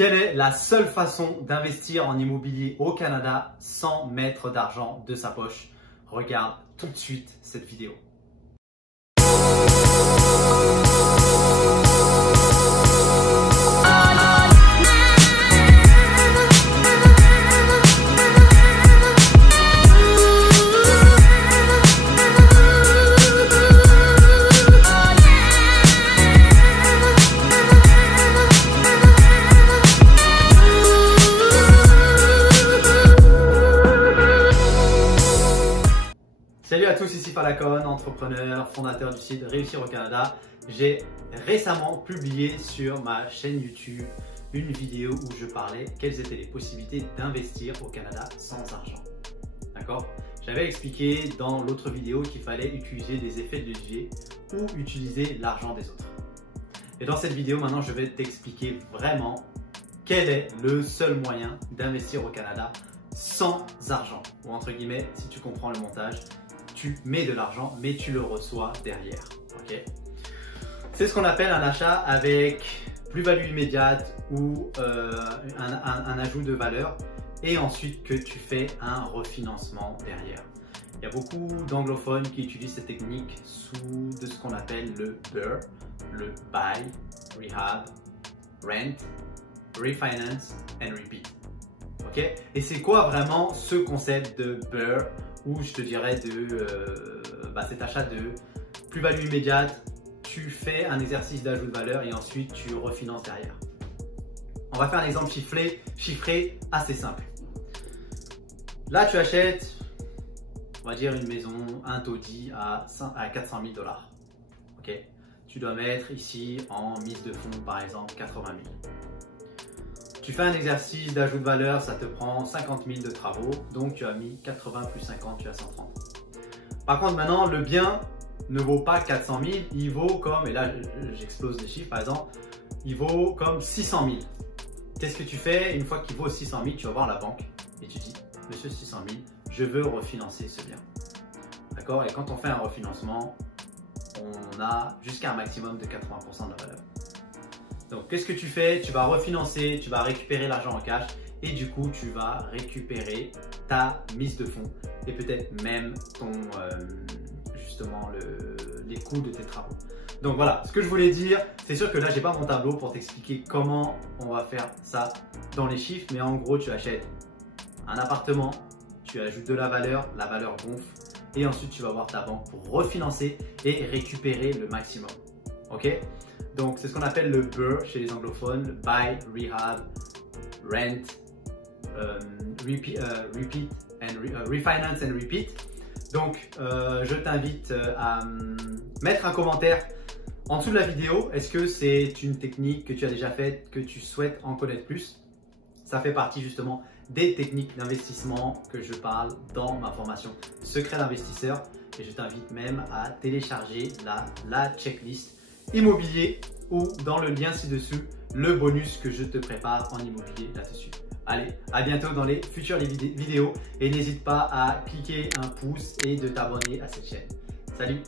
Quelle est la seule façon d'investir en immobilier au Canada sans mettre d'argent de sa poche? Regarde tout de suite cette vidéo. Salut à tous, ici Falcon, entrepreneur, fondateur du site Réussir au Canada. J'ai récemment publié sur ma chaîne YouTube une vidéo où je parlais quelles étaient les possibilités d'investir au Canada sans argent. D'accord? J'avais expliqué dans l'autre vidéo qu'il fallait utiliser des effets de levier ou utiliser l'argent des autres. Et dans cette vidéo, maintenant, je vais t'expliquer vraiment quel est le seul moyen d'investir au Canada sans argent. Ou entre guillemets, si tu comprends le montage, tu mets de l'argent, mais tu le reçois derrière. Okay? C'est ce qu'on appelle un achat avec plus-value immédiate ou un ajout de valeur et ensuite que tu fais un refinancement derrière. Il y a beaucoup d'anglophones qui utilisent cette technique sous de ce qu'on appelle le BRRRR, le Buy, Rehab, Rent, Refinance and Repeat. Okay? Et c'est quoi vraiment ce concept de BRRRR ou je te dirais de cet achat de plus-value immédiate, tu fais un exercice d'ajout de valeur et ensuite tu refinances derrière. On va faire un exemple chiffré assez simple. Là, tu achètes, on va dire une maison, un taudis à 400 000 $. Okay? Tu dois mettre ici en mise de fonds, par exemple, 80 000. Tu fais un exercice d'ajout de valeur, ça te prend 50 000 de travaux, donc tu as mis 80 plus 50, tu as 130. Par contre, maintenant, le bien ne vaut pas 400 000, il vaut comme, et là j'explose les chiffres par exemple, il vaut comme 600 000. Qu'est-ce que tu fais? Une fois qu'il vaut 600 000, tu vas voir la banque et tu dis, monsieur 600 000, je veux refinancer ce bien. D'accord? Et quand on fait un refinancement, on a jusqu'à un maximum de 80% de la valeur. Donc, qu'est-ce que tu fais? Tu vas refinancer, tu vas récupérer l'argent en cash et du coup, tu vas récupérer ta mise de fonds et peut-être même ton, les coûts de tes travaux. Donc voilà, ce que je voulais dire, c'est sûr que là, j'ai pas mon tableau pour t'expliquer comment on va faire ça dans les chiffres, mais en gros, tu achètes un appartement, tu ajoutes de la valeur gonfle et ensuite, tu vas voir ta banque pour refinancer et récupérer le maximum. Ok? Donc, c'est ce qu'on appelle le BRRRR chez les anglophones, le Buy, Rehab, Rent, Refinance and Repeat. Donc, je t'invite à mettre un commentaire en dessous de la vidéo. Est-ce que c'est une technique que tu as déjà faite, que tu souhaites en connaître plus? Ça fait partie justement des techniques d'investissement que je parle dans ma formation Secret d'investisseur. Et je t'invite même à télécharger la checklist immobilier ou dans le lien ci-dessous, le bonus que je te prépare en immobilier là-dessus. Allez, à bientôt dans les futures vidéos et n'hésite pas à cliquer un pouce et de t'abonner à cette chaîne. Salut!